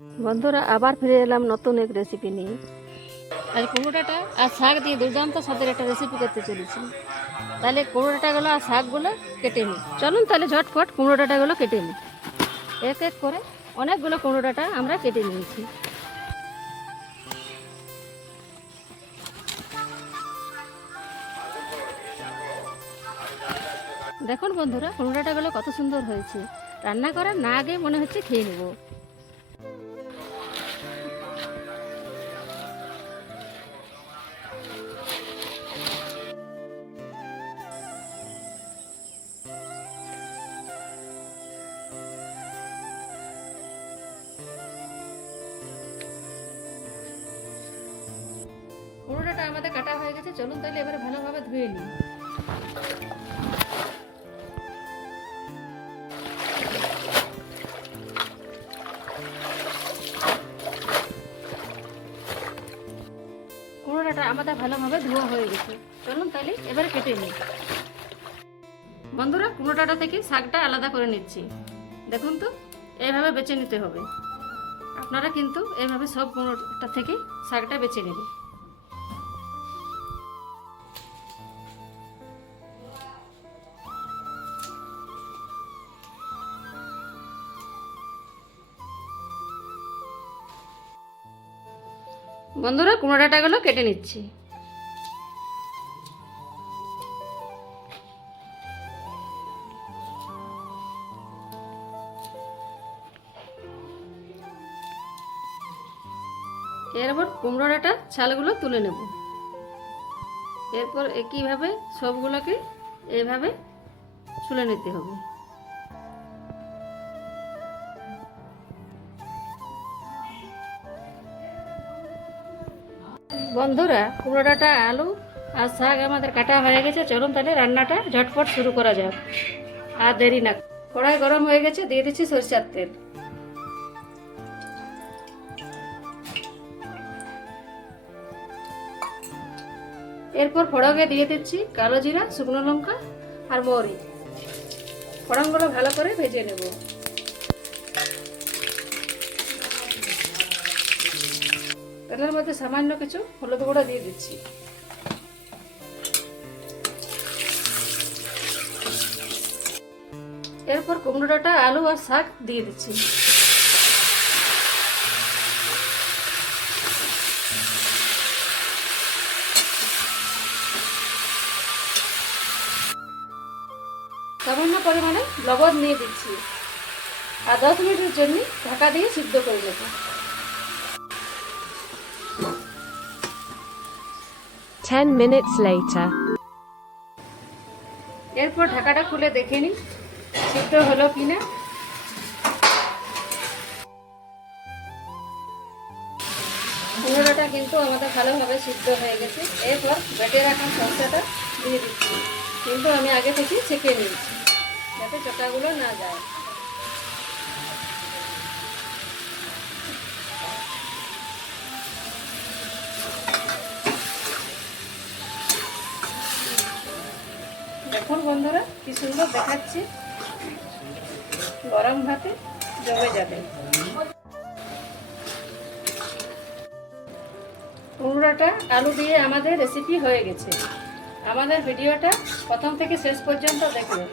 বন্ধুরা আবার ফিরে এলাম নতুন এক রেসিপি নিয়ে। আজ কুমড়ো ডাঁটা আর শাক দিয়ে দুর্দান্ত স্বাদের একটা রেসিপি করতে চলেছি। তাহলে কুমড়ো ডাঁটাগুলো আর শাকগুলো কেটে নিই। চলুন তাহলে ঝটফট কুমড়ো ডাঁটাগুলো কেটে নিই। এক এক করে অনেকগুলো কুমড়ো ডাঁটা আমরা কেটে নিয়েছি। দেখুন বন্ধুরা, কুমড়ো ডাঁটাগুলো কত সুন্দর হয়েছে। রান্না করার না আগে মনে হচ্ছে খেয়ে নেব। কুমড়ো ডাঁটা আমাদের কাটা হয়ে গেছে। চলুন তাহলে এবারে ভালোভাবে ধুয়ে নিই। কুমড়ো ডাঁটা আমাদের ভালোভাবে ধোয়া হয়ে গেছে। চলুন তাহলে এবারে কেটে নিই। বন্ধুরা, কুমড়ো ডাঁটা থেকে শাকটা আলাদা করে নিচ্ছি। দেখুন তো, এইভাবে বেছে নিতে হবে। আপনারা কিন্তু এইভাবে সব কুমড়োটা থেকে শাকটা বেছে নেবেন। বন্ধুরা, কুমড়ো ডাঁটাগুলো কেটে নিচ্ছি। এরপর কুমড়ো ডাঁটা ছালগুলো তুলে নেব। এরপর একইভাবে সবগুলোকে এইভাবে ছুলে নিতে হবে। বন্ধুরা, কুমড়ো ডাঁটা, আলু আর শাক আমাদের কাটা হয়ে গেছে। চলুন তাহলে রান্নাটা ঝটপট শুরু করা যাক। আর দেরি না, কড়াই গরম হয়ে গেছে, দিয়ে দিচ্ছি সরষের তেল। এরপর ফোড়নে দিয়ে দিচ্ছি কালো জিরা, শুকনো লঙ্কা আর মৌরি। ফোড়নগুলো ভালো করে ভেজে নেব। তেলের মধ্যে সামান্য কিছু হলুদ গুঁড়ো দিয়ে দিচ্ছি। এরপর কুমড়ো ডাঁটা, আলু আর শাক দিয়ে দিচ্ছি। সামান্য পরিমাণে লবণ নিয়ে দিচ্ছি আর 10 মিনিটের জন্য ঢাকা দিয়ে সিদ্ধ করে নেব। 10 minutes later. এরপর ঢাকাটা খুলে দেখে নিই সিদ্ধ হলো কিনা। কুমড়োটা কিন্তু আমাদের ভালোভাবে সিদ্ধ হয়ে গেছে। এরপর বেটে রাখা সরষেটা দিয়ে দিচ্ছি, কিন্তু আমি আগে থেকে ছেঁকে নিয়েছি যাতে চোটাগুলো না যায়। দেখুন বন্ধুরা, কি সুন্দর দেখাচ্ছে। গরম ভাতে জমে যাবে। কুমড়োটা আলু দিয়ে আমাদের রেসিপি হয়ে গেছে। আমাদের ভিডিওটা প্রথম থেকে শেষ পর্যন্ত দেখবেন।